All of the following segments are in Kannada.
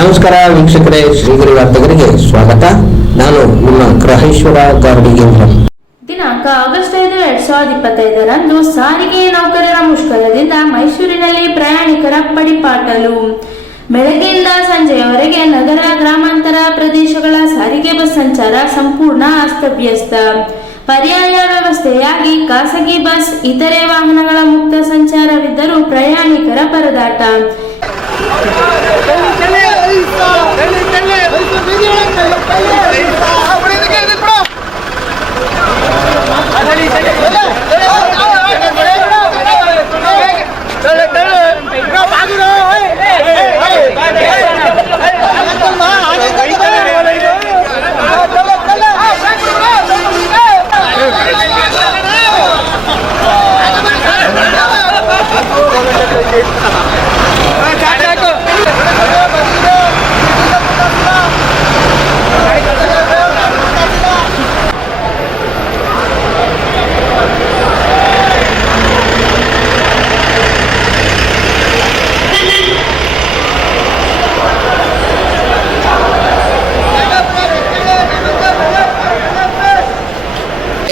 ನಮಸ್ಕಾರ ವೀಕ್ಷಕರೇ, ಶ್ರೀಗಿರಿ ವಾರ್ತೆಗರಿಗೆ ಸ್ವಾಗತ. ನಾನು ನಿಮ್ಮ ಗ್ರಹೇಶ್ವರ ಗಾರ್ಡಿಗೇಂದ್ರ ದಿನಾಂಕ ಆಗಸ್ಟ್ ಐದು, ಎರಡ್ ಸಾವಿರದ ಇಪ್ಪತ್ತೈದರಂದು ಸಾರಿಗೆ ನೌಕರರ ಮುಷ್ಕರದಿಂದ ಮೈಸೂರಿನಲ್ಲಿ ಪ್ರಯಾಣಿಕರ ಪಡಿಪಾಟಲು. ಬೆಳಗ್ಗೆಯಿಂದ ಸಂಜೆಯವರೆಗೆ ನಗರ ಗ್ರಾಮಾಂತರ ಪ್ರದೇಶಗಳ ಸಾರಿಗೆ ಬಸ್ ಸಂಚಾರ ಸಂಪೂರ್ಣ ಅಸ್ತವ್ಯಸ್ತ. ಪರ್ಯಾಯ ವ್ಯವಸ್ಥೆಯಾಗಿ ಖಾಸಗಿ ಬಸ್, ಇತರೆ ವಾಹನಗಳ ಮುಕ್ತ ಸಂಚಾರವಿದ್ದರೂ ಪ್ರಯಾಣಿಕರ ಪರದಾಟ. ¡Vinieron, que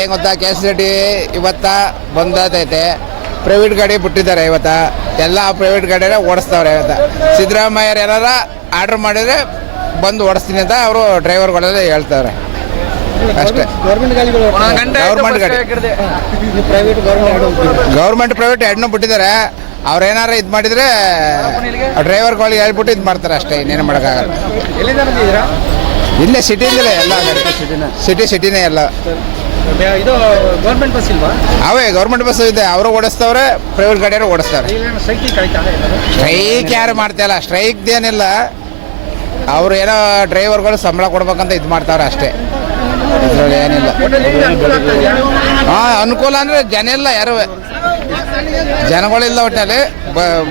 ಏನ್ ಗೊತ್ತಾ ಕೆ ಎಸ್ ಟಿ ಇವತ್ತ ಬಂದೈತೆ ಪ್ರೈವೇಟ್ ಗಾಡಿ ಬಿಟ್ಟಿದ್ದಾರೆ ಇವತ್ತ. ಎಲ್ಲ ಪ್ರೈವೇಟ್ ಗಾಡಿನ ಓಡಿಸ್ತವ್ರೆ ಇವತ್ತ. ಸಿದ್ದರಾಮಯ್ಯರು ಏನಾರ ಆರ್ಡರ್ ಮಾಡಿದರೆ ಬಂದು ಓಡಿಸ್ತೀನಿ ಅಂತ ಅವರು ಡ್ರೈವರ್ಗಳೆಲ್ಲ ಹೇಳ್ತಾರೆ. ಅಷ್ಟೇ. ಗೌರ್ಮೆಂಟ್ ಗಾಡಿ. ಪ್ರೈವೇಟ್ ಗೌರ್ಮೆಂಟ್ ಪ್ರೈವೇಟ್ ಎರಡನ್ನೂ ಬಿಟ್ಟಿದ್ದಾರೆ. ಅವ್ರೇನಾರ ಇದು ಮಾಡಿದರೆ ಡ್ರೈವರ್ಗಳಿಗೆ ಹೇಳ್ಬಿಟ್ಟು ಇದು ಮಾಡ್ತಾರೆ ಅಷ್ಟೇ ಇನ್ನೇನು ಮಾಡೋಕ್ಕಾಗಲ್ಲ. ಇಲ್ಲೇ ಸಿಟಿಯಿಂದಲೇ ಎಲ್ಲ. ಗಾಡಿ ಸಿಟಿ ಸಿಟಿನೇ ಎಲ್ಲ. ಇದು ಗೌರ್ಮೆಂಟ್ ಬಸ್ ಇಲ್ವಾ? ಅವೇ ಗೌರ್ಮೆಂಟ್ ಬಸ್ ಇದೆ. ಅವರು ಓಡಿಸ್ತವ್ರೆ ಪ್ರೈವೇಟ್ ಗಾಡಿಯವರು ಓಡಿಸ್ತಾರೆ. ಸ್ಟ್ರೈಕ್ ಯಾರು ಮಾಡ್ತಾ ಇಲ್ಲ. ಸ್ಟ್ರೈಕ್ ಸ್ಟ್ರೈಕ್ದೇನಿಲ್ಲ ಅವ್ರು ಏನೋ ಡ್ರೈವರ್ಗಳು ಸಂಬಳ ಕೊಡ್ಬೇಕಂತ ಇದು ಮಾಡ್ತಾರೆ ಅಷ್ಟೇ. ಏನಿಲ್ಲ. ಹಾಂ ಅನುಕೂಲ ಅಂದರೆ ಜನ ಇಲ್ಲ ಯಾರು. ಜನಗಳಿಲ್ಲ ಒಟ್ಟಲ್ಲಿ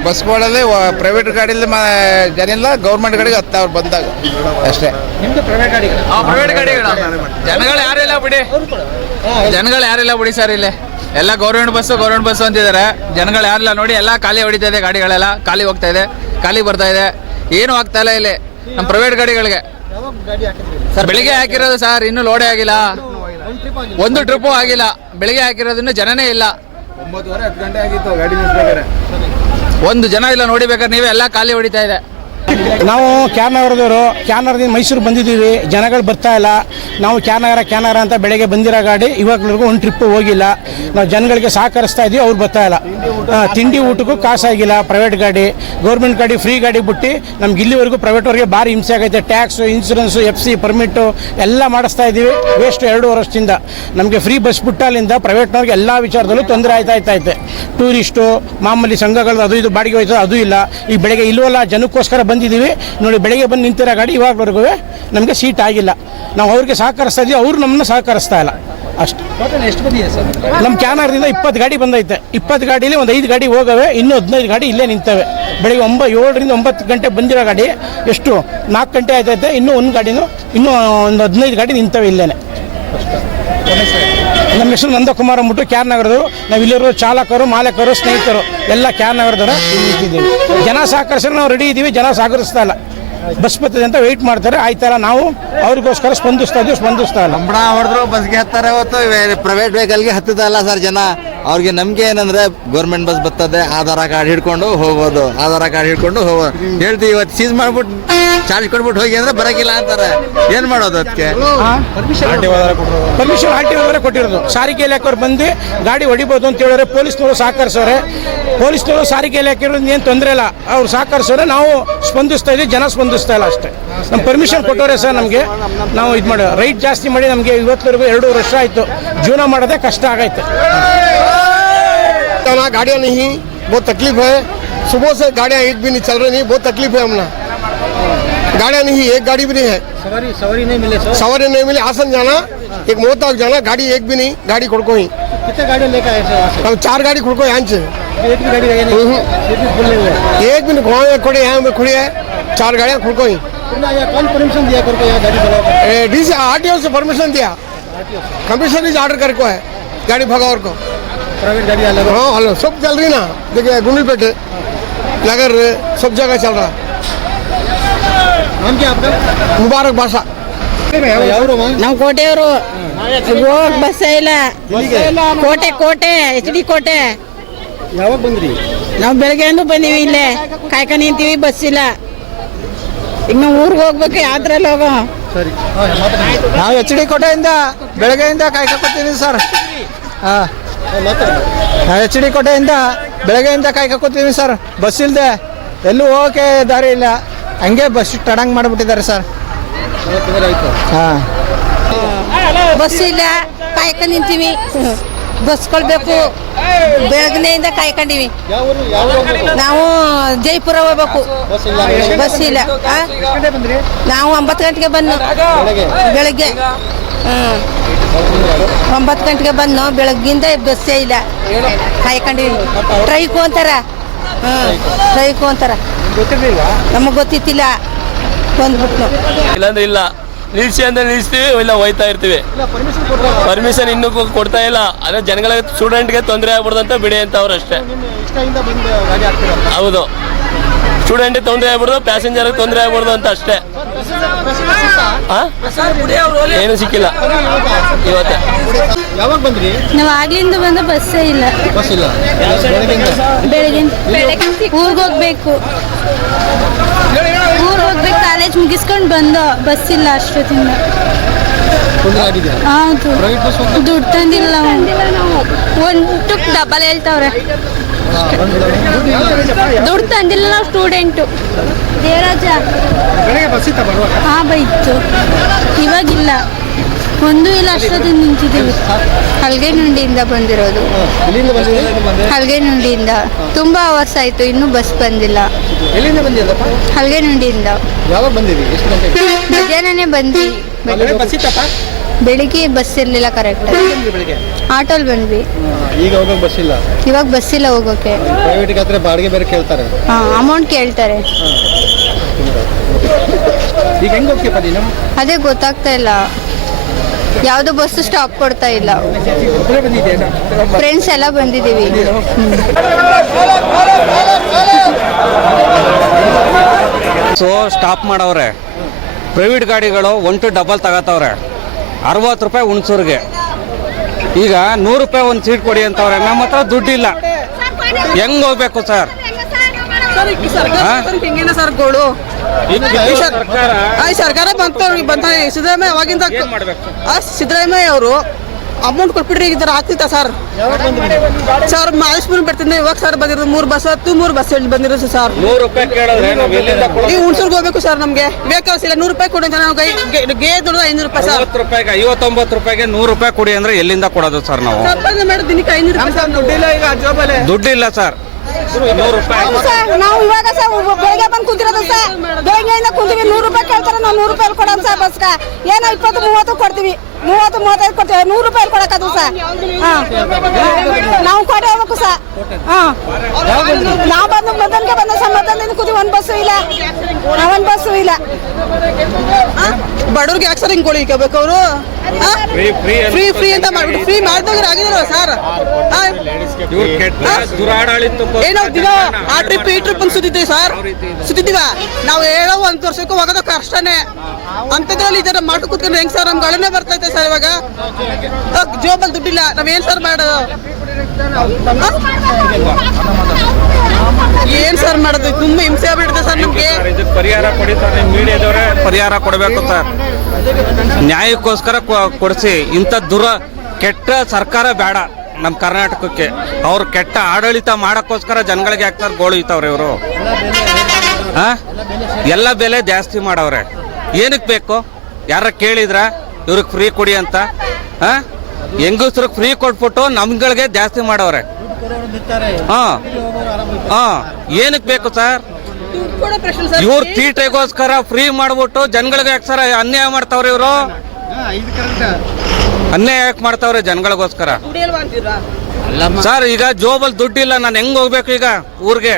ಬಸ್ಗಳಲ್ಲಿ ಪ್ರೈವೇಟ್ ಗಾಡಿಲಿ ಮ ಜನ ಇಲ್ಲ ಗೌರ್ಮೆಂಟ್ ಗಾಡಿಗೆ ಹತ್ತವ್ರು ಬಂದಾಗ. ಅಷ್ಟೇ. ಪ್ರೈವೇಟ್ ಗಾಡಿಗಳು? ಜನಗಳು ಯಾರಿಲ್ಲ ಬಿಡಿ. ಜನಗಳು ಯಾರಿಲ್ಲ ಬಿಡಿ ಸರ್ ಇಲ್ಲಿ. ಎಲ್ಲ ಗೌರ್ಮೆಂಟ್ ಬಸ್ಸು ಗೌರ್ಮೆಂಟ್ ಬಸ್ಸು ಅಂತಿದ್ದಾರೆ. ಜನಗಳು ಯಾರಿಲ್ಲ ನೋಡಿ ಎಲ್ಲ ಖಾಲಿ ಹೊಡಿತಾ ಇದೆ ಗಾಡಿಗಳೆಲ್ಲ. ಖಾಲಿ ಹೋಗ್ತಾ ಇದೆ. ಖಾಲಿ ಬರ್ತಾ ಇದೆ. ಏನು ಆಗ್ತಾ ಇಲ್ಲ ಇಲ್ಲಿ. ನಮ್ಮ ಪ್ರೈವೇಟ್ ಗಾಡಿಗಳಿಗೆ. ಸರ್ ಬೆಳಿಗ್ಗೆ ಹಾಕಿರೋದು ಸರ್ ಇನ್ನೂ ಲೋಡೇ ಆಗಿಲ್ಲ ಒಂದು ಟ್ರಿಪ್ ಆಗಿಲ್ಲ. ಒಂದು ಟ್ರಿಪ್ಪು ಆಗಿಲ್ಲ. ಬೆಳಿಗ್ಗೆ ಹಾಕಿರೋದನ್ನು ಜನನೇ ಇಲ್ಲ. ಒಂಬತ್ತುವರೆ ಹತ್ತು ಗಂಟೆ ಆಗಿತ್ತು ಗಾಡಿ ನಿಲ್ಸ್ಬೇಕಾರೆ ಒಂದು ಜನ ಇಲ್ಲ, ನೋಡಿಬೇಕಾದ್ರೆ ನೀವೇ ಎಲ್ಲ ಖಾಲಿ ಹೊಡಿತಾ ಇದೆ. ನಾವು ಕ್ಯಾನಗರದವರು ಕ್ಯಾನಗರದಿಂದ ಮೈಸೂರು ಬಂದಿದ್ದೀವಿ. ಜನಗಳು ಬರ್ತಾ ಇಲ್ಲ. ನಾವು ಕ್ಯಾನಗರ ಕ್ಯಾನಗರ ಅಂತ ಬೆಳಗ್ಗೆ ಬಂದಿರೋ ಗಾಡಿ ಇವಾಗಲೂ ಒಂದು ಟ್ರಿಪ್ ಹೋಗಿಲ್ಲ. ನಾವು ಜನಗಳಿಗೆ ಸಹಕರಿಸ್ತಾ ಇದ್ದೀವಿ ಅವ್ರು ಬರ್ತಾ ಇಲ್ಲ. ತಿಂಡಿ ಊಟಕ್ಕೂ ಕಾಸಾಗಿಲ್ಲ ಪ್ರೈವೇಟ್ ಗಾಡಿ. ಗೌರ್ಮೆಂಟ್ ಗಾಡಿ ಫ್ರೀ ಗಾಡಿ ಬಿಟ್ಟು ನಮ್ಗೆ ಇಲ್ಲಿವರೆಗೂ ಪ್ರೈವೇಟ್ವರೆಗೆ ಭಾರಿ ಹಿಂಸೆ ಆಗೈತೆ. Tax insurance F C permit ಎಲ್ಲ ಮಾಡಿಸ್ತಾ ಇದ್ದೀವಿ ವೇಸ್ಟ್ ಎರಡು ವರ್ಷದಿಂದ. ನಮಗೆ ಫ್ರೀ ಬಸ್ ಬಿಟ್ಟಲ್ಲಿಂದ ಪ್ರೈವೇಟ್ನವ್ರಿಗೆ ಎಲ್ಲ ವಿಚಾರದಲ್ಲೂ ತೊಂದರೆ ಆಯ್ತಾ ಐತೆ. ಟೂರಿಸ್ಟು ಮಾಮೂಲಿ ಸಂಘಗಳು ಅದು ಇದು ಬಾಡಿಗೆ ಹೋಯ್ತದೆ, ಅದು ಇಲ್ಲ. ಈ ಬೆಳಗ್ಗೆ ಇಲ್ಲವಲ್ಲ ಜನಕ್ಕೋಸ್ಕರ ಬಂದಿದ್ದೀವಿ. ನೋಡಿ ಬೆಳಗ್ಗೆ ಬಂದು ನಿಂತಿರೋ ಗಾಡಿ ಇವಾಗವರೆಗೂ ನಮಗೆ ಸೀಟ್ ಆಗಿಲ್ಲ. ನಾವು ಅವ್ರಿಗೆ ಸಹಕರಿಸ್ತಾ ಇದ್ದೀವಿ ಅವರು ನಮ್ಮನ್ನ ಸಹಕರಿಸ್ತಾ ಇಲ್ಲ. ಅಷ್ಟು. ಎಷ್ಟು ಬಂದಿದೆ ಸರ್ ನಮ್ಮ ಕ್ಯಾನರ್ದಿಂದ ಇಪ್ಪತ್ತು ಗಾಡಿ ಬಂದೈತೆ. ಇಪ್ಪತ್ತು ಗಾಡಿಲಿ ಒಂದು ಐದು ಗಾಡಿ ಹೋಗವೆ ಇನ್ನೂ ಹದಿನೈದು ಗಾಡಿ ಇಲ್ಲೇ ನಿಂತವೆ. ಬೆಳಿಗ್ಗೆ ಒಂಬ ಏಳರಿಂದ ಒಂಬತ್ತು ಗಂಟೆ ಬಂದಿರೋ ಗಾಡಿ ಎಷ್ಟು ನಾಲ್ಕು ಗಂಟೆ ಆಯ್ತೈತೆ ಇನ್ನೂ ಒಂದು ಗಾಡಿನೂ ಇನ್ನೂ ಒಂದು ಹದಿನೈದು ಗಾಡಿ ನಿಂತವೆ ಇಲ್ಲೇನೆ. ನಮ್ಮ ಹೆಸರು ನಂದಕುಮಾರ್ ಮುಟ್ಟು, ಕ್ಯಾರ್ ನಗರದವರು. ನಾವು ಇಲ್ಲಿರೋ ಚಾಲಕರು, ಮಾಲಕರು, ಸ್ನೇಹಿತರು, ಎಲ್ಲ ಕ್ಯಾರ್ ನಗರದವರ. ಇಲ್ಲಿ ನಿಂತಿದ್ದೀವಿ ಜನ ಸಹಕರಿಸಿದ್ರೆ ನಾವು ರೆಡಿ ಇದ್ದೀವಿ ಜನ ಸಹಕರಿಸ್ತಾ ಇಲ್ಲ. ಬಸ್ ಬರ್ತದೆ ಅಂತ ವೆಯ್ಟ್ ಮಾಡ್ತಾರೆ. ಆಯ್ತಲ್ಲ ನಾವು ಅವ್ರಿಗೋಸ್ಕರ ಸ್ಪಂದಿಸ್ತಾ ಇದ್ದೀವಿ ಸ್ಪಂದಿಸ್ತಾ ಇಲ್ಲ. ಸಂಬಳ ಹೊಡೆದ್ರು ಬಸ್ಗೆ ಹತ್ತಾರೆ ಇವತ್ತು ಪ್ರೈವೇಟ್ ವೆಹಿಕಲ್ಗೆ ಹತ್ತದಲ್ಲ ಸರ್ ಜನ. ಅವ್ರಿಗೆ ನಮ್ಗೆ ಏನಂದ್ರೆ ಗೌರ್ಮೆಂಟ್ ಬಸ್ ಬರ್ತದೆ, ಆಧಾರ ಕಾರ್ಡ್ ಹಿಡ್ಕೊಂಡು ಹೋಗೋದು ಆಧಾರ ಕಾರ್ಡ್ ಹಿಡ್ಕೊಂಡು ಹೋಗೋದು ಹೇಳ್ತೀವಿ, ಇವತ್ತು ಸೀಸ್ ಮಾಡ್ಬಿಟ್ಟು ಚಾರ್ಜ್ ಕೊಟ್ಬಿಟ್ಟು ಹೋಗಿ ಅಂದ್ರೆ ಬರಕಿಲ್ಲ ಅಂತಾರೆ ಏನ್ ಮಾಡೋದು ಅದಕ್ಕೆ ಪರ್ಮಿಷನ್ ಆರ್ ಟಿ ಅವರೇ ಕೊಟ್ಟಿರೋದು ಸಾರಿಗೆ ಇಲಾಖೆಯವ್ರು ಬಂದು ಗಾಡಿ ಹೊಡಿಬೋದು ಅಂತ ಹೇಳಿದ್ರೆ ಪೊಲೀಸ್ನವರು ಸಹಕರಿಸೋರೆ ಪೊಲೀಸ್ನವರು ಸಾರಿಗೆ ಇಲಾಖೆಯವ್ರು ಏನು ತೊಂದರೆ ಇಲ್ಲ ಅವ್ರು ಸಹಕರಿಸೋರೆ ನಾವು ಸ್ಪಂದಿಸ್ತಾ ಇದ್ದೀವಿ ಜನ ಸ್ಪಂದಿಸ್ತಾ ಇಲ್ಲ ಅಷ್ಟೇ ನಮ್ಮ ಪರ್ಮಿಷನ್ ಕೊಟ್ಟವ್ರೆ ಸರ್ ನಮಗೆ ನಾವು ಇದು ಮಾಡಿ ರೈಟ್ ಜಾಸ್ತಿ ಮಾಡಿ ನಮಗೆ ಇವತ್ತವರೆಗೂ ಎರಡು ವರ್ಷ ಆಯಿತು ಜೀವನ ಮಾಡೋದೇ ಕಷ್ಟ ಆಗೈತೆ ना गाड़ियाँ नहीं बहुत तकलीफ है सुबह से गाड़ियाँ एक भी नहीं चल रही नहीं बहुत तकलीफ है हमने गाड़ियाँ नहीं एक गाड़ी भी नहीं है। सवारी सवारी नहीं मिले सर सवारी नहीं मिली आसन जाना एक मोहताक जाना गाड़ी एक भी नहीं गाड़ी खुड़को ही। कितने गाड़ियाँ लेकर आए सर वहाँ से? हम चार गाड़ी खुड़को यहाँ से एक भी गाड़ी रही नहीं। एक भी नहीं हुआ एक भी नहीं घुमाए यहाँ में खुड़ी है। चार गाड़ियाँ खुड़को ही। तुमने यहाँ कौन परमिशन दिया करके यहाँ गाड़ी चलाओ D C R T O से परमिशन दिया। कमिश्नर से। ऑर्डर करको है गाड़ी भगावर को। प्राइवेट गाड़ी अलग हाँ। हेलो सब चल रही ना। देखिए गुंडलपेट नगर सब जगह चल रहा। है नाम क्या आपका मुबारक बादशाह ಯಾವರು ನಾವು ಕೋಟೆಯವರು ಹೋಗಕ್ ಬಸ್ ಇಲ್ಲ ಎಲ್ಲಿಗೆ? ಕೋಟೆ ಕೋಟೆ ಎಚ್ ಡಿ ಕೋಟೆ ಯಾವಾಗ ಬಂದ್ರಿ ನಾವು ಬೆಳಗ್ಗೆಯಿಂದ ಬಂದೀವಿ ಇಲ್ಲೇ ಕಾಯ್ಕ ನಿಂತೀವಿ ಬಸ್ ಇಲ್ಲ ಈಗ ನಾವು ಊರಿಗೆ ಹೋಗ್ಬೇಕು ಯಾವ್ದ್ರಲ್ಲಿ ಹೋಗೋ ಸರಿ ನಾವು ಎಚ್ ಡಿ ಕೋಟೆಯಿಂದ ಬೆಳಗ್ಗೆಯಿಂದ ಕಾಯ್ಕೊತೀವಿ ಸರ್ ಹಾಂ ನಾವು ಎಚ್ ಡಿ ಕೋಟೆಯಿಂದ ಬೆಳಗ್ಗೆಯಿಂದ ಕಾಯ್ಕೊತೀವಿ ಸರ್ ಬಸ್ ಇಲ್ಲದೆ ಎಲ್ಲೂ ಹೋಗೋಕೆ ದಾರಿ ಇಲ್ಲ ಹಂಗೆ ಬಸ್ ಟಡಂಗ್ ಮಾಡಿಬಿಟ್ಟಿದ್ದಾರೆ ಸರ್ ಹಾಂ. ಬಸ್ ಇಲ್ಲ, ಕಾಯ್ಕೊಂಡ್ ನಿಂತೀವಿ. ಬಸ್ಗಳು ಬೇಕು. ಬೆಳಗ್ನೆಯಿಂದ ಕಾಯ್ಕೊಂಡಿವಿ? ನಾವು ಜೈಪುರ ಹೋಗ್ಬೇಕು. ಬಸ್ ಇಲ್ಲ. ನಾವು ಒಂಬತ್ತು ಗಂಟೆಗೆ ಬಂದು ಬೆಳಗ್ಗೆ. ಒಂಬತ್ತು ಗಂಟೆಗೆ ಬಂದು ಬೆಳಗ್ಗಿಂದ ಬಸ್ಸೇ ಇಲ್ಲ. ಕಾಯ್ಕೊಂಡಿವಿ. ಟ್ರೈಕು ಅಂತಾರ ಹ್ಮ್ ಟ್ರೈಕು ಅಂತಾರ ಗೊತ್ತಿರ್ಲಿಲ್ವಾ? ನಮಗೆ ಗೊತ್ತಿತ್ತಿಲ್ಲ. ಬಂದ್ಬಿಟ್ಟು ಇಲ್ಲಾಂದ್ರೆ ಇಲ್ಲ. ನಿಲ್ಸಿ ಅಂದ್ರೆ ನಿಲ್ಸ್ತೀವಿ ಇಲ್ಲ ಹೋಯ್ತಾ ಇರ್ತೀವಿ. ಇಲ್ಲ ಪರ್ಮಿಷನ್ ಇನ್ನೂ ಕೊಡ್ತಾ ಇಲ್ಲ. ಅದೇ ಜನಗಳ ಸ್ಟೂಡೆಂಟ್ಗೆ ತೊಂದರೆ ಆಗ್ಬಿಡ್ದಂತ ಅಂತ ಬಿಡಿ ಅಂತ ಅವ್ರು ಅಷ್ಟೇ ಹೌದು. ಸ್ಟೂಡೆಂಟ್ ತೊಂದರೆ ಆಗ್ಬಿಡ್ದು ಪ್ಯಾಸೆಂಜರ್ ತೊಂದರೆ ಆಗ್ಬಿಡ್ದು ಅಂತ ಅಷ್ಟೇ? ಏನು ಸಿಕ್ಕಿಲ್ಲ. ಇವತ್ತೇ. ಯಾವಾಗ ಬಂದ್ರಿ? ನಾವು ಆಗ್ಲಿಂದ ಬಂದ ಬಸ್ಸೇ ಇಲ್ಲ. ಬಸ್ ಇಲ್ಲ. ಬೆಳಗ್ಗೆಯಿಂದ? ಬೆಳಗ್ಗೆ. ಊರಿಗೆ ಹೋಗ್ಬೇಕು. ಊರ್ ಹೋಗ್ಬೇಕು ಕಾಲೇಜ್ ಮುಗಿಸ್ಕೊಂಡು ಬಂದೋ ಬಸ್ ಇಲ್ಲ ಅಷ್ಟೊತ್ತಿಂದ. ತೊಂದರೆ ಆಗಿದೆಯಾ? ಹೌದು. ಪ್ರೈವೇಟ್ ಬಸ್ ದುಡ್ಡು ತಂದಿಲ್ಲ ನಾವು. ಒಂಟಕ್ಕೆ ಡಬಲ್ ಹೇಳ್ತಾವ್ರೆ. ದುಡ್ಡು ತಂದಿಲ್ಲ ನಾವು ಸ್ಟೂಡೆಂಟು ದೇವರಾಜ. ಬೆಳಗ್ಗೆ ಬಸ್ ಇತ್ತ ಬರುವಾಗ? ಹಾ ಬೈತು ಇವಾಗಿಲ್ಲ. ಒಂದು ಇಲ್ಲ ಅಷ್ಟೊತ್ತಿಂದ ನಿಂತಿದ್ದೀವಿ ಹಲ್ಗೆನುಂಡಿಯಿಂದ ಬಂದಿರೋದು. ಎಲ್ಲಿಂದ ಹಲ್ಗೆನುಂಡಿಯಿಂದ ತುಂಬಾ ಅವರ್ಸ್ ಆಯ್ತು ಇನ್ನೂ ಬಸ್ ಬಂದಿಲ್ಲ. ಎಲ್ಲಿಂದ ಬಂದಿದ್ದಪ್ಪ? ಹಲ್ಗೆನುಂಡಿಯಿಂದ ಯಾವಾಗ ಬಂದಿರಿ ಎಷ್ಟು ಗಂಟೆಗೆ? ಮಧ್ಯಾಹ್ನನೇ ಬಂದ್ವಿ. ಬಸ್ ಇತ್ತಪ್ಪ? ಬೆಳಿಗ್ಗೆ ಬಸ್ ಇರಲಿಲ್ಲ ಕರೆಕ್ಟ್ ಬೆಳಿಗ್ಗೆ? ಆಟೋಲ್ ಬಂದ್ವಿ. ಈಗ ಹೋಗೋಕೆ ಬಸ್ ಇಲ್ಲ? ಇವಾಗ ಬಸ್ ಇಲ್ಲ ಹೋಗೋಕೆ. ಪ್ರೈವೇಟ್ಗೆ ಬಾಡಿಗೆ ಬೇರೆ ಕೇಳ್ತಾರೆ. ಹಾ ಅಮೌಂಟ್ ಕೇಳ್ತಾರೆ. ಈಗ ಹೆಂಗ್ ಹೋಗ್ತೀಯಪ್ಪ ನೀನು? ಅದೇ ಗೊತ್ತಾಗ್ತಾ ಇಲ್ಲ. ಯಾವುದು ಬಸ್ ಸ್ಟಾಪ್ ಕೊಡ್ತಾ ಇಲ್ಲ. ಫ್ರೆಂಡ್ಸ್ ಎಲ್ಲ ಬಂದಿದ್ದೀವಿ. ಸೊ ಸ್ಟಾಪ್ ಮಾಡವ್ರೆ. ಪ್ರೈವೇಟ್ ಗಾಡಿಗಳು ಒನ್ ಟು ಡಬಲ್ ತಗೋತವ್ರೆ. ಅರವತ್ತು ರೂಪಾಯಿ ಹುಣಸೂರಿಗೆ. ಈಗ ನೂರು ರೂಪಾಯಿ ಒಂದು ಸೀಟ್ ಕೊಡಿ ಅಂತವ್ರೆ. ನಮ್ಮ ಹತ್ರ ದುಡ್ಡಿಲ್ಲ. ಹೆಂಗ್ ಹೋಗ್ಬೇಕು ಸರ್ ಈ ಕಿತ್ತೂರು ಸರ್ಕಾರ ಬಂತ. ಬಂತ ಸಿದ್ದರಾಮಯ್ಯ ಅವಾಗಿಂದ ಆ ಸಿದ್ದರಾಮಯ್ಯ ಅವರು ಅಮೌಂಟ್ ಕೊಟ್ಬಿಟ್ರಿ ಈಗ ಥರ ಆಗ್ತಿತ್ತ ಸರ್? ಸರ್ ಮಾದೇಶ್ವರ ಬರ್ತಿದ್ದೆ ಇವಾಗ ಸರ್ ಬಂದಿರೋದು ಮೂರು ಬಸ್ ಹತ್ತು ಮೂರು ಬಸ್ ಬಂದಿರೋದು ಸರ್? ನೂರು ರೂಪಾಯಿ ಕೇಳಿದ್ರೆ ನಾವು ಎಲ್ಲಿಂದ ಕೊಡೋದು? ನೀವು ಹುಣ್ಸೂರ್ಗೆ ಹೋಗ್ಬೇಕು ಸರ್ ನಮಗೆ. ಬೇಕಾಗಿಲ್ಲ ನೂರು ರೂಪಾಯಿ ಕೊಡಿ ಅಂತ ನಾವು ಗೈ ಗೇ ದುಡ್ದು ಐನೂರು ರೂಪಾಯಿ ಸರ್. ಐವತ್ತು ರೂಪಾಯಿಗೆ ಐವತ್ತೊಂಬತ್ತು ರೂಪಾಯಿಗೆ ನೂರು ರೂಪಾಯಿ ಕೊಡಿ ಅಂದ್ರೆ ಎಲ್ಲಿಂದ ಕೊಡೋದು ಸರ್ ನಾವು? ಸಂಪಾದನೆ ದಿನಕ್ಕೆ ಐನೂರು ರೂಪಾಯಿ ಸರ್ ದುಡ್ಡಿಲ್ಲ ಈಗ ದುಡ್ಡಿಲ್ಲ ಸರ್. ನಾವು ಇವಾಗ ಸರ್ ಬೆಳಗ್ಗೆ ಬಂದು ಕುಂತಿರೋದು ಸರ್. ಬೆಳಗ್ಗೆಯಿಂದ ಕುಂತೀವಿ ನೂರು ರೂಪಾಯಿ ಕೇಳ್ತಾರೆ ನಾವು ನೂರು ರೂಪಾಯಿ ಕೊಡೋಣ ಸರ್ ಬಸ್ಗ. ಏನೋ ಇಪ್ಪತ್ತು ಮೂವತ್ತು ಕೊಡ್ತೀವಿ. ಮೂವತ್ತು ಮೂವತ್ತೈದು ಕೊಡ್ತೀವಿ ನೂರು ರೂಪಾಯಿ ಕೊಡಕ್ಕದು ಸರ್. ಹಾಂ. ನಾವು ಕೊಟ್ಟೆ ಹೋಗ್ಬೇಕು ಸರ್. ಹಾಂ. ನಾವು ಬಂದು ಮದನ್ಗೆ ಬಂದ ಸರ್ ಮದನ್ನಿಂದ ಕೂತೀವಿ ಒಂದು ಬಸ್ಸು ಇಲ್ಲ. ಒಂದು ಬಸ್ಸು ಇಲ್ಲ. ಬಡವ್ರಿಗೆ ಯಾಕೆ ಸರ್ ಹಿಂಗೆ ಗೋಳಿ ಅವರು? ಫ್ರೀ ಫ್ರೀ ಅಂತ ಮಾಡ್ಬಿಟ್ಟು ಫ್ರೀ ಮಾಡಿದಾಗ ಆಗಿದ್ರು ಸರ್. ಇವ್ರು ಏನೋ ದಿನ ಆ ಟ್ರಿಪ್ ಈ ಟ್ರಿಪ್ ಸುತ್ತಿದ್ದೀವಿ ಸರ್. ಸುತ್ತಿದ್ದೀವ. ನಾವು ಹೇಳೋ ಒಂದ್ ವರ್ಷಕ್ಕೂ ಹೋಗೋದು ಕಷ್ಟನೇ. ಅಂತದ್ರಲ್ಲಿ ತರ ಮಾಡು ಕೂತ್ಕೊಂಡ್ರೆ ಹೆಂಗ್ ಸರ್? ನಮ್ಗೆ ಅಳನೆ ಬರ್ತೈತೆ ಸರ್ ಇವಾಗ. ಜೋಬಲ್ ದುಡ್ಡಿಲ್ಲ. ನಾವೇನ್ ಸರ್ ಮಾಡೋದು ಏನ್ ಸರ್ ಮಾಡೋದು? ತುಂಬಾ ಹಿಂಸೆ ಬಿಡುತ್ತೆ ಸರ್ ನಮ್ಗೆ. ಪರಿಹಾರ ಕೊಡಿ ಸರ್. ಮೀಡಿಯಾದವರೇ ಪರಿಹಾರ ಕೊಡಬೇಕು ಸರ್. ನ್ಯಾಯಕ್ಕೋಸ್ಕರ ಕೊಡಿಸಿ. ಇಂಥ ದುರ ಕೆಟ್ಟ ಸರ್ಕಾರ ಬೇಡ. ನಮ್ಮ ಕರ್ನಾಟಕಕ್ಕೆ. ಅವ್ರು ಕೆಟ್ಟ ಆಡಳಿತ ಮಾಡೋಕ್ಕೋಸ್ಕರ ಜನಗಳಿಗೆ ಹಾಕ್ತಾರೆ, ಗೋಳು ಇತ್ತವ್ರೆ ಇವರು. ಹಾ ಎಲ್ಲ ಬೆಲೆ ಜಾಸ್ತಿ ಮಾಡವ್ರೆ. ಏನಕ್ಕೆ ಬೇಕು? ಯಾರ ಕೇಳಿದ್ರ? ಇವ್ರಿಗೆ ಫ್ರೀ ಕೊಡಿ ಅಂತ. ಹಾ ಹೆಂಗಸ್ರಿಗೆ ಫ್ರೀ ಕೊಟ್ಬಿಟ್ಟು ನಮ್ಗಳಿಗೆ ಜಾಸ್ತಿ ಮಾಡವ್ರೆ. ಹಾ. ಹಾ. ಏನಕ್ಕೆ ಬೇಕು ಸರ್? ಇವ್ರ ತೀಟೆಗೋಸ್ಕರ ಫ್ರೀ ಮಾಡ್ಬಿಟ್ಟು ಜನಗಳಿಗೆ ಯಾಕೆ ಸರ್ ಅನ್ಯಾಯ ಮಾಡ್ತಾವ್ರೆ ಇವರು? ಅನ್ಯಾಯ ಯಾಕೆ ಮಾಡ್ತಾವ್ರೆ ಜನಗಳಿಗೋಸ್ಕರ? ಸರ್ ಈಗ ಜೋಬಲ್ ದುಡ್ಡಿಲ್ಲ ನಾನು ಹೆಂಗ್ ಹೋಗ್ಬೇಕು ಈಗ ಊರಿಗೆ?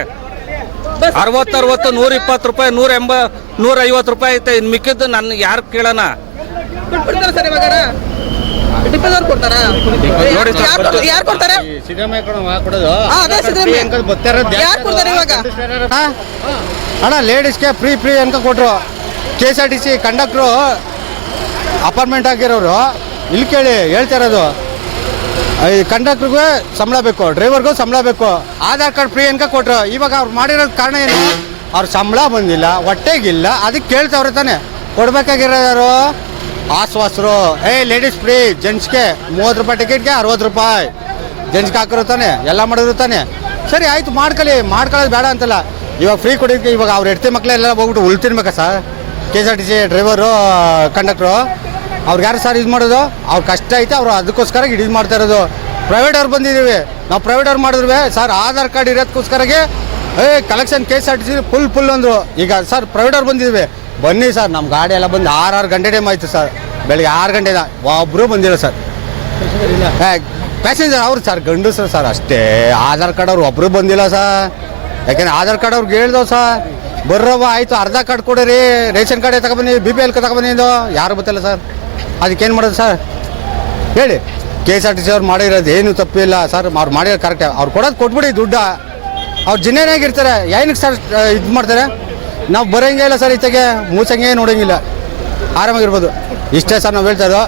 ಅರವತ್ತು ಅರವತ್ತು ನೂರ ಇಪ್ಪತ್ತು ರೂಪಾಯಿ ನೂರ ಎಂಬ ನೂರ ಐವತ್ತು ರೂಪಾಯಿ ಐತೆ ಇನ್ ಮಿಕ್ಕಿದ್ದು ನಾನು ಯಾರು ಕೇಳೋಣ? ನೋಡಿ ಯಾರು? ಯಾರು ಕೊಡ್ತಾರೆ. ಅಣ್ಣ ಲೇಡೀಸ್ಗೆ ಫ್ರೀ ಫ್ರೀ ಅಂತ ಕೊಟ್ರು. K S R T C conductor apartment ಆಗಿರೋರು. ಇಲ್ಲಿ ಕೇಳಿ, ಹೇಳ್ತಾ ಇರೋದು. ಈ ಕಂಡಕ್ಟ್ರಿಗೂ ಸಂಬಳ ಬೇಕು, ಡ್ರೈವರ್ಗೂ ಸಂಬಳ ಬೇಕು. ಆಧಾರ್ ಕಾರ್ಡ್ ಫ್ರೀ ಅನ್ಕ ಕೊಟ್ರು. ಇವಾಗ ಅವ್ರು ಮಾಡಿರೋದು ಕಾರಣ ಏನು? ಅವ್ರ ಸಂಬಳ ಬಂದಿಲ್ಲ, ಹೊಟ್ಟೆಗಿಲ್ಲ ಅದಕ್ಕೆ ಕೇಳ್ತಾವ್ರೆ ತಾನೆ. ಕೊಡ್ಬೇಕಾಗಿರೋರು ಆಸ್ವಾಸರು. ಏ ಲೇಡೀಸ್ ಫ್ರೀ ಜೆಂಟ್ಸ್ಗೆ ಮೂವತ್ತು ರೂಪಾಯಿ ಟಿಕೆಟ್ಗೆ ಅರವತ್ತು ರೂಪಾಯಿ. ಜೆಂಟ್ಸ್ಗೆ ಹಾಕಿರೋ ತಾನೆ, ಎಲ್ಲ ಮಾಡಿದ್ರು ತಾನೆ. ಸರಿ, ಆಯ್ತು, ಮಾಡ್ಕೊಳ್ಳಿ, ಮಾಡ್ಕೊಳ್ಳೋದು ಬೇಡ ಅಂತಲ್ಲ. ಇವಾಗ ಫ್ರೀ ಕೊಡೋದಕ್ಕೆ ಇವಾಗ ಅವ್ರು ಹೆಡ್ತಿ ಮಕ್ಕಳೆಲ್ಲ ಹೋಗ್ಬಿಟ್ಟು ಉಳ್ತಿರ್ಬೇಕಾ sir? K S R T C driver conductor ಅವ್ರಿಗೆ ಯಾರು ಸರ್ ಇದು ಮಾಡೋದು? ಅವ್ರ ಕಷ್ಟ ಐತೆ, ಅವ್ರು ಅದಕ್ಕೋಸ್ಕರ ಇದು ಮಾಡ್ತಾ ಇರೋದು. ಪ್ರೈವೇಟ್ ಅವ್ರು ಬಂದಿದ್ದೀವಿ. ನಾವು ಪ್ರೈವೇಟ್ ಅವ್ರು ಸರ್, ಆಧಾರ್ ಕಾರ್ಡ್ ಇರೋದಕ್ಕೋಸ್ಕರಗೆ ಏ collection K S R full full ಅಂದರು. ಈಗ ಸರ್ ಪ್ರೈವೇಟ್ ಅವ್ರು ಬಂದಿದ್ದೀವಿ. ಬನ್ನಿ ಸರ್ ನಮ್ಮ ಗಾಡಿ ಎಲ್ಲ ಬಂದು ಆರು ಆರು ಗಂಟೆ ಟೈಮ್ ಆಯಿತು ಸರ್. ಬೆಳಗ್ಗೆ ಆರು ಗಂಟೆ ಒಬ್ಬರು ಬಂದಿಲ್ಲ ಸರ್. ಪ್ಯಾಸೆಂಜರ್ ಅವರು ಸರ್, ಗಂಡಸರು ಸರ್, ಅಷ್ಟೇ. ಆಧಾರ್ ಕಾರ್ಡ್ ಅವ್ರು ಒಬ್ಬರು ಬಂದಿಲ್ಲ ಸರ್. ಯಾಕೆಂದ್ರೆ ಆಧಾರ್ ಕಾರ್ಡ್ ಅವ್ರಿಗೆ ಹೇಳ್ದವು ಸರ್. ಬರ್ರವ್ವ, ಆಯಿತು, ಅರ್ಧ ಕಾರ್ಡ್ ಕೊಡಿರಿ. ರೇಷನ್ ಕಾರ್ಡ್ ತಗೊಬನ್ನಿ ಬಿ ಪಿ ಎಲ್ ತಗೊಬನ್ನಿದ್ದು ಯಾರು ಗೊತ್ತಿಲ್ಲ ಸರ್? ಅದಕ್ಕೇನು ಮಾಡೋದು ಸರ್? ಹೇಳಿ. K S R T C ಅವ್ರು ಮಾಡಿರೋದು ಏನು ತಪ್ಪಿಲ್ಲ ಸರ್. ಅವ್ರು ಮಾಡಿರೋ ಕರೆಕ್ಟ್ ಅವ್ರು ಕೊಡೋದು ಕೊಟ್ಬಿಡಿ ದುಡ್ಡ. ಅವ್ರು ಜಿನ್ನೇನಾಗಿರ್ತಾರೆ ಏನಕ್ಕೆ ಸರ್ ಇದು ಮಾಡ್ತಾರೆ? ನಾವು ಬರೋಂಗೇ ಇಲ್ಲ ಸರ್ ಈಚೆಗೆ. ಮೂಸಂಗೆ ನೋಡೋಂಗಿಲ್ಲ. ಆರಾಮಾಗಿರ್ಬೋದು. ಇಷ್ಟೇ ಸರ್ ನಾವು ಹೇಳ್ತಾ ಇರೋ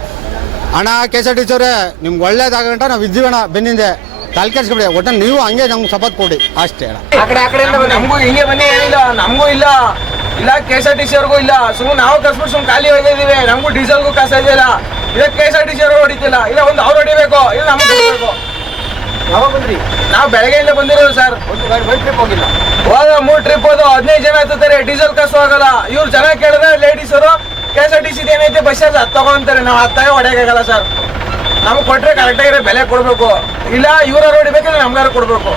ಅಣ್ಣ K S R T C ಅವರೇ, ನಿಮ್ಗೆ ಒಳ್ಳೇದಾಗಂಟ ನಾವು ಇದ್ದೀವಣ್ಣ ಬೆನ್ನಿಂದೆ. ತಲೆ ಕೆಡ್ಸ್ಕೊಬಿಡಿ. ಒಟ್ಟು ನೀವು ಹಂಗೆ ನಮ್ಗೆ ಸಪೋರ್ಟ್ ಕೊಡಿ. ಅಷ್ಟೇ ಅಣ್ಣ. ಆ ಕಡೆ, ಆ ಕಡೆಯಿಂದ ನಮಗೂ ಹಿಂಗೆ ಬನ್ನಿ. ಏನಿಲ್ಲ. ನಮಗೂ ಇಲ್ಲ. ಇಲ್ಲ K S R T C ಅವ್ರಿಗೂ ಇಲ್ಲ. ಸುಮ್ಮನೆ ನಾವು ಕಸ್ಬಿಟ್ಟು ಸುಮ್ಮನೆ ಖಾಲಿ ಹೋಗಿದ್ದೀವಿ ನಮಗೂ ಡೀಸೆಲ್ಗೂ ಕಾಸ ಇದೆಯಲ್ಲ ಇಲ್ಲ K S R T C ಅವರು ಹೊಡಿತಿಲ್ಲ. ಇಲ್ಲ ಒಂದು ಅವ್ರು ಹೊಡಿಬೇಕು. ಇಲ್ಲ ನಮ್ಗೆ ಹೊಡಿಬೇಕು. ಯಾವಾಗ ಬಂದ್ರಿ? ನಾವು ಬೆಳಗ್ಗೆಯಿಂದ ಬಂದಿರೋದು ಸರ್. ಒಂದು ಟ್ರಿಪ್ ಹೋಗಿಲ್ಲ? ಹೋದ ಮೂರು ಟ್ರಿಪ್ ಹೋದು ಹದಿನೈದು ಜನ ಹತ್ತಾರೆ ಡೀಸೆಲ್ ಕಾಸು ಆಗಲ್ಲ. ಇವ್ರು ಜನ ಕೇಳಿದ್ರೆ ಲೇಡೀಸ್ ಅವರು K S R T C ಏನೈತೆ ಬಸ್ ಚಾರ್ಜ್ ಹತ್ತು ತಗೊಂತಾರೆ. ನಾವು ಹತ್ತಾಗ ಹೊಡೆಯೋಕ್ಕಾಗಲ್ಲ ಸರ್. ನಮ್ಗೆ ಕೊಟ್ರೆ ಕರೆಕ್ಟಾಗಿರೋ ಬೆಲೆ ಕೊಡಬೇಕು. ಇಲ್ಲ ಇವ್ರ ಹೊಡಿಬೇಕಿಲ್ಲ ನಮ್ಗಾರ ಕೊಡಬೇಕು.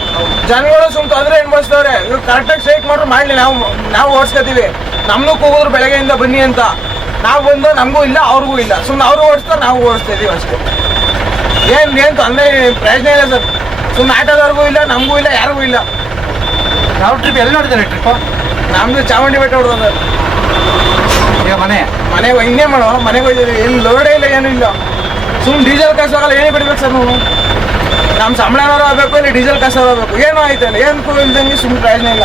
ಜನಗಳು ಸುಮ್ ತೊಂದರೆ ಅನ್ಭವಿಸ್ತವ್ರೆ ಇವ್ರು ಕರೆಕ್ಟಾಗಿ ಸ್ಟ್ರೈಕ್ ಮಾಡ್ರು ಮಾಡಲಿ ನಾವು ನಾವು ಓಡಿಸ್ಕೊತೀವಿ. ನಮ್ಗೂ ಕೂಗಿದ್ರು ಬೆಳಗ್ಗೆಯಿಂದ ಬನ್ನಿ ಅಂತ. ನಾವು ಬಂದು ನಮಗೂ ಇಲ್ಲ ಅವ್ರಿಗೂ ಇಲ್ಲ. ಸುಮ್ಮನೆ ಅವರು ಓಡಿಸ್ತಾರೆ ನಾವು ಓಡಿಸ್ತಾ ಇದೀವಿ ಅಷ್ಟೇ. ಏನು ಏನು ತೊಂದರೆ ಪ್ರಯೋಜನ ಇಲ್ಲ ಸರ್. ಸುಮ್ಮನೆ ಆಟೋದವ್ರಿಗೂ ಇಲ್ಲ ನಮಗೂ ಇಲ್ಲ ಯಾರಿಗೂ ಇಲ್ಲ. ನಾವು ಟ್ರಿಪ್ ಎಲ್ಲಿ ನೋಡಿದ್ದಾರೆ ಟ್ರಿಪ್ ನಮ್ದು ಚಾಮುಂಡಿ ಬೆಟ್ಟ ಹೊಡೆದ ಈಗ ಮನೆ? ಮನೆಗೆ ಇನ್ನೇ ಮಾಡೋ ಮನೆಗೆ ಹೋಗಿದ್ದೀವಿ. ಏನು ಲೋಡೇ ಇಲ್ಲ ಏನೂ ಇಲ್ಲ. ಸುಮ್ಮನೆ ಡೀಸೆಲ್ ಕಾಸು ಆಗಲ್ಲ ಏನೇ ಬಿಡ್ಬೇಕು ಸರ್ ನಾವು? ನಮ್ಮ ಸಂಬಳನವರು ಆಗಬೇಕು ಇಲ್ಲ ಡೀಸೆಲ್ ಕಾಸು ಆಗಬೇಕು. ಏನೋ ಆಯ್ತಲ್ಲ ಏನು ಇಲ್ದಂಗೆ ಸುಮ್ಮನೆ ಪ್ರಯೋಜನ ಇಲ್ಲ.